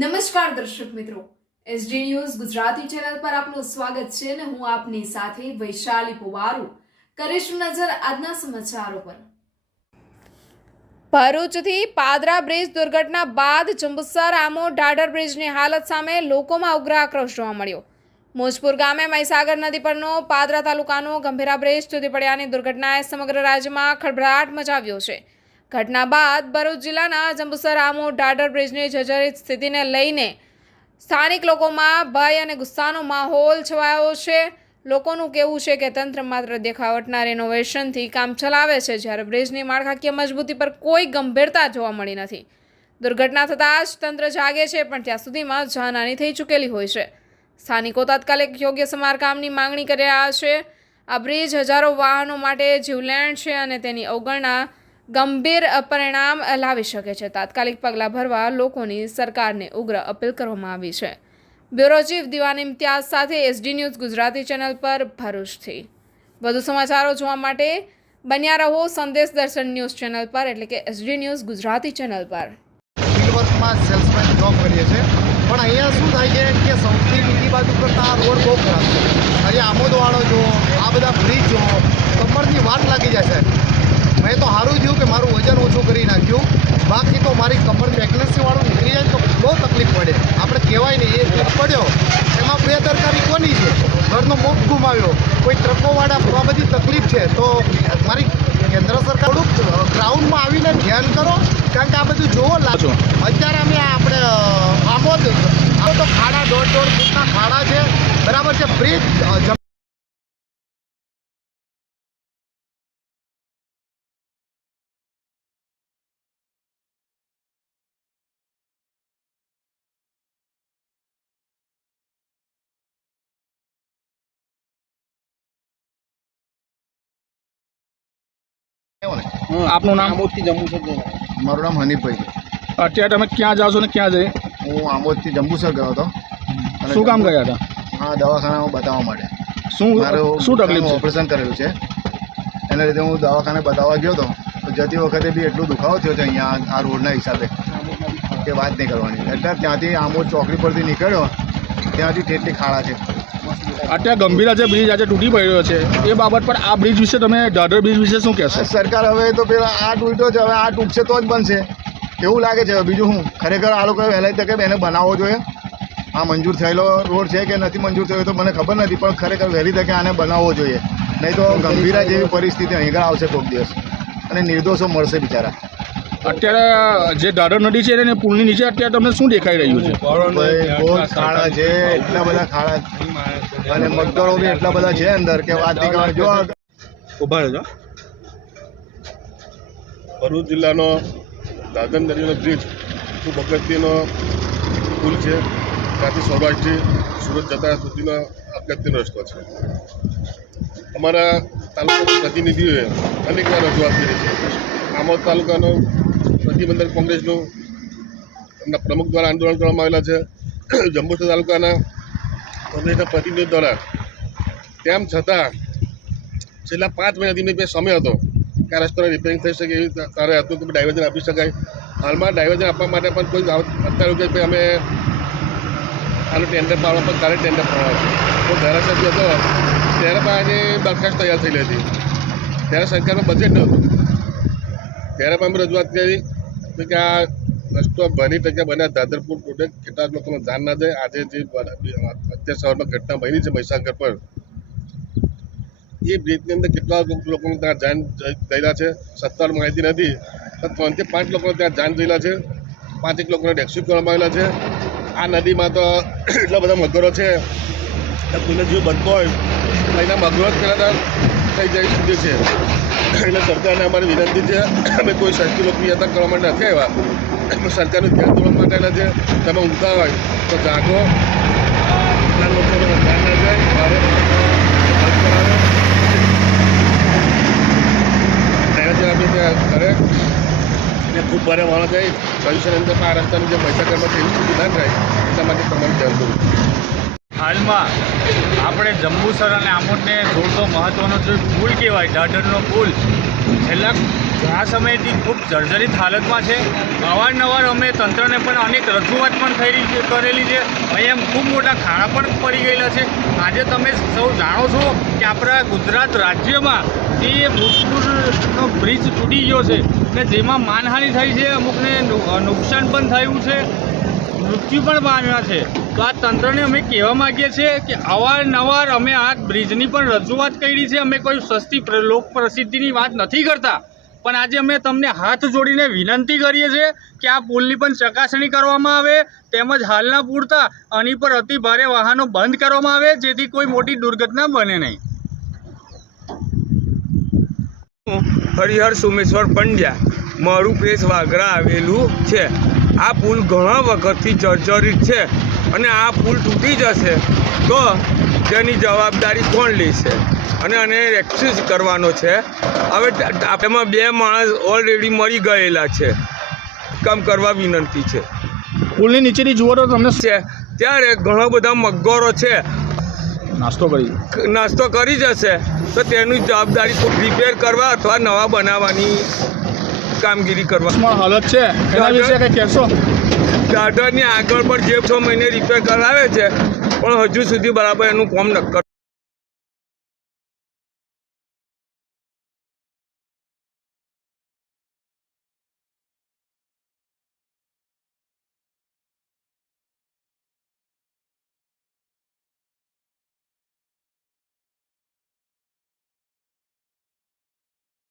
નમસ્કાર દર્શક મિત્રો. એસડી ન્યૂઝ ગુજરાતી ચેનલ પર આપનું સ્વાગત છે અને હું આપની સાથે વૈશાલી પુવારુ. કરીશું નજર આજના સમાચારો પર. ભરૂચથી પાદરા બ્રિજ દુર્ઘટના બાદ જંબુસર આમો ઢાઢર બ્રિજની હાલત સામે લોકોમાં ઉગ્ર આક્રોશ જોવા મળ્યો. મોજપુર ગામે મહીસાગર નદી પરનો પાદરા તાલુકાનો ગંભીરા બ્રિજ તૂટી પડ્યાની દુર્ઘટનાએ સમગ્ર રાજ્યમાં ખળભળાટ મચાવ્યો છે. ઘટના બાદ ભરૂચ જિલ્લાના જંબુસર આમો ઢાડર બ્રિજની જર્જરિત સ્થિતિને લઈને સ્થાનિક લોકોમાં ભય અને ગુસ્સાનો માહોલ છવાયો છે. લોકોનું કહેવું છે કે તંત્ર માત્ર દેખાવટના રેનોવેશનથી કામ ચલાવે છે, જ્યારે બ્રિજની માળખાકીય મજબૂતી પર કોઈ ગંભીરતા જોવા મળી નથી. દુર્ઘટના થતાં જ તંત્ર જાગે છે, પણ ત્યાં સુધીમાં જાનહાની થઈ ચૂકેલી હોય છે. સ્થાનિકો તાત્કાલિક યોગ્ય સમારકામની માંગણી કરી રહ્યા છે. આ બ્રિજ હજારો વાહનો માટે જીવલેણ છે અને તેની અવગણના ગંભીર પરિણામ લાવી શકે છે. તાત્કાલિક પગલાં ભરવા લોકોની સરકારને ઉગ્ર અપીલ કરવામાં આવી છે. બ્યુરો ચીફ દિવાન ઇમ્તિયાઝ સાથે એસડી ન્યૂઝ ગુજરાતી ચેનલ પર ભરૂચથી. વધુ સમાચારો જોવા માટે બન્યા રહો સંદેશ દર્શન ન્યૂઝ ચેનલ પર, એટલે કે એસડી ન્યૂઝ ગુજરાતી ચેનલ પર. ફિલ્ડ સેલ્સમેન જોબ કરીએ છીએ પણ અહીંયા શું થાય છે કે સૌથી બીજી બાજુ કરતાં આ રોડ બહુ ખરાબ છે. અહીંયા આમોદવાળો જુઓ, આ બધા બ્રિજ જો કમરની વાત લાગી જાય સાહેબ મેં તો સારું થયું કે મારું વજન ઓછું કરી નાખ્યું બાકી તો મારી કમર પ્રેગ્નન્સીવાળું નીકળી જાય ને તો બહુ તકલીફ પડે આપણે કહેવાય નહીં એ ક્લિપ પડ્યો એમાં બેદરકારી કોની છે ઘરનો મોપ ગુમાવ્યો. કોઈ ટ્રકોવાળા આ બધી તકલીફ છે તો મારી કેન્દ્ર સરકાર થોડુંક ગ્રાઉન્ડમાં આવીને ધ્યાન કરો કારણ કે આ બધું જોવો લાગો અત્યારે અમે આપણે આમોદ આ તો ખાડા દોઢ દોઢ ફૂટના ખાડા છે. બરાબર છે બ્રિજ અ, આમોદથી જંબુસર નામ મારું નામ હનીફભાઈ. અત્યારે તમે ક્યાં જાઓ છો ને ક્યાં જઈ? હું આમોદથી જંબુસર ગયો હતો. શું કામ ગયા હતા? હા દવાખાનામાં બતાવવા માટે. શું શું તકલીફ ઓપરેશન કરેલું છે. એના લીધે હું દવાખાને બતાવવા ગયો હતો. તો જતી વખતે બી એટલો દુખાવો થયો છે અહીંયા આ રોડના હિસાબે કે વાત નહીં કરવાની. એટલે ત્યાંથી આમોદ ચોકડી પરથી નીકળ્યો. ત્યાંથી તેટલી ખાડા છે. અત્યારે ગંભીરા જે બ્રિજ આજે તૂટી પડ્યો છે. એ બાબત પર આ બ્રિજ વિશે તમે દાદર બ્રિજ વિશે શું કહેશો? સરકાર હવે તો પેલા આ તૂટ્યો છે હવે આ તૂટશે તો જ બનશે. એવું લાગે છે બીજું હું ખરેખર આ લોકોએ વહેલા તકે એને બનાવવો જોઈએ. આ મંજૂર થયેલો રોડ છે કે નથી મંજૂર થયો તો મને ખબર નથી પણ ખરેખર વહેલી તકે આને બનાવવો જોઈએ. નહીં તો ગંભીરા જેવી પરિસ્થિતિ અહીં આવશે કોઈક દિવસ. અને નિર્દોષો મળશે બિચારા. અત્યારે જે દાદર નદી છે એને પુલની નીચે અત્યારે તમને શું દેખાઈ રહ્યું છે? ખાડા છે એટલા બધા ખાડા. અને મગદળો બી એટલા બધા છે અંદર કે વાત જો ઊભા રહેજો ભરૂચ જિલ્લાનો દાદન દરિયાનો બ્રિજ ખૂબ અગત્યનો પુલ છે. ત્યાંથી સૌરાષ્ટ્રથી સુરત જતા સુધીનો અગત્યનો રસ્તો છે. અમારા તાલુકાના પ્રતિનિધિઓએ અનેક વાર રજૂઆત કરી છે. આમોદ તાલુકાનો પ્રતિબંધક કોંગ્રેસનું એમના પ્રમુખ દ્વારા આંદોલન કરવામાં આવેલા છે. જંબુસર તાલુકાના કોંગ્રેસના પ્રતિનિધિ દ્વારા તેમ છતાં, છેલ્લા પાંચ મહિનાથી મેં સમય હતો કે આ રસ્તાનો રિપેરિંગ થઈ શકે એવી તારે હતું કે ડાયવર્જન આપી શકાય. હાલમાં ડાયવર્જન આપવા માટે પણ કોઈ અત્યારે કે અમે આનું ટેન્ડર પાડવા પણ કાલે ટેન્ડર પાડવા તો ધારાસભ્ય હતો ત્યારે પણ આજે દરખાસ્ત તૈયાર થયેલી હતી. ત્યારે સરકારનું બજેટ નહોતું. ત્યારે પણ અમે રજૂઆત કરી તો કે આ રસ્તો બની ટકા બન્યા દાદરપુર પ્રોજેક્ટ કેટલાક લોકોને જાન ના જાય આજે જે અત્યાર સવારમાં ઘટના બની છે મહીસાગર પર. એ બ્રિજની અંદર કેટલા લોકો- લોકોને ત્યાં જાન ગયેલા છે. સત્તાવાર માહિતી નથી. ત્રણથી પાંચ લોકો ત્યાં જાન ગયેલા છે. પાંચેક લોકોને રેસ્ક્યુ કરવામાં આવેલા છે. આ નદીમાં તો એટલા બધા મગરો છે. કોઈને જીવ બનતો હોય એના મગરો જ પહેલાં થઈ જાય સુધી છે. એટલે સરકારને અમારી વિનંતી છે, અમે કોઈ સર્કિલો ક્રિયાતા કરવા માટે નથી આવ્યા. સરકારનું ધ્યાન દોરવા માટેના છે, તમે ઊંઘતા હોય તો જાગો એટલા લોકોને ધ્યાન ના જાય, મારે અને ખૂબ ભારે વાળા જાય, ભવિષ્યની અંદર આ રસ્તાની જે પૈસા કરવા એવી સ્થિતિ ના થાય એટલા માટે તમારે ધ્યાન દોરું. હાલમાં આપણે જંબુસર અને આમોદને જોડતો મહત્ત્વનો જે પુલ કહેવાય, દાદરનો પુલ, છેલ્લા ઘણા સમયથી ખૂબ જર્જરિત હાલતમાં છે. અવારનવાર અમે તંત્રને પણ અનેક રજૂઆત પણ થઈ કરેલી છે. અહીંયા ખૂબ મોટા ખાડા પણ પડી ગયેલા છે. આજે તમે સૌ જાણો છો કે આપણા ગુજરાત રાજ્યમાં જે મુજપુરનો બ્રિજ તૂટી ગયો છે ને જેમાં માનહાનિ થઈ છે, અમુકને નુકસાન પણ થયું છે, મૃત્યુ પણ પામ્યા છે. તો આ તંત્રને અમે કહેવા માંગીએ છીએ કે અવારનવાર અમે આ બ્રિજની પણ રજૂઆત કરી છે. અમે કોઈ સસ્તી લોક પ્રસિદ્ધિની વાત નથી કરતા. પણ આજે અમે તમને હાથ જોડીને વિનંતી કરીએ છીએ કે આ પુલની પણ ચકાસણી કરવામાં આવે, તેમજ હાલના પૂરતા આની પર અતિ ભારે વાહનો બંધ કરવામાં આવે, જેથી કોઈ મોટી દુર્ઘટના બને નહીં. હરિહર સોમેશ્વર પંડ્યા, મારું પેશ વાગરા આવેલું છે. આ પુલ ઘણા વખતથી જર્જરિત છે અને આ પુલ તૂટી જશે. તો તેની જવાબદારી કોણ લેશે? અને એને એક્સેસ કરવાનો છે. હવે એમાં બે માણસ ઓલરેડી મરી ગયેલા છે. કામ કરવા વિનંતી છે. પુલની નીચેની જુઓ તો તમને છે. ત્યારે ઘણા બધા મગરો છે. નાસ્તો કરી. નાસ્તો કરી જશે. તો તેની જવાબદારી રિપેર કરવા અથવા નવા બનાવવાની કામગીરી કરવા. હાલત છે. એના વિશે કંઈ કહેશો? દાદરની આગળ પણ જે છ મહિને રિપેર કરાવે છે પણ હજુ સુધી બરાબર એનું કોમ નક્કર